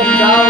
equivocado.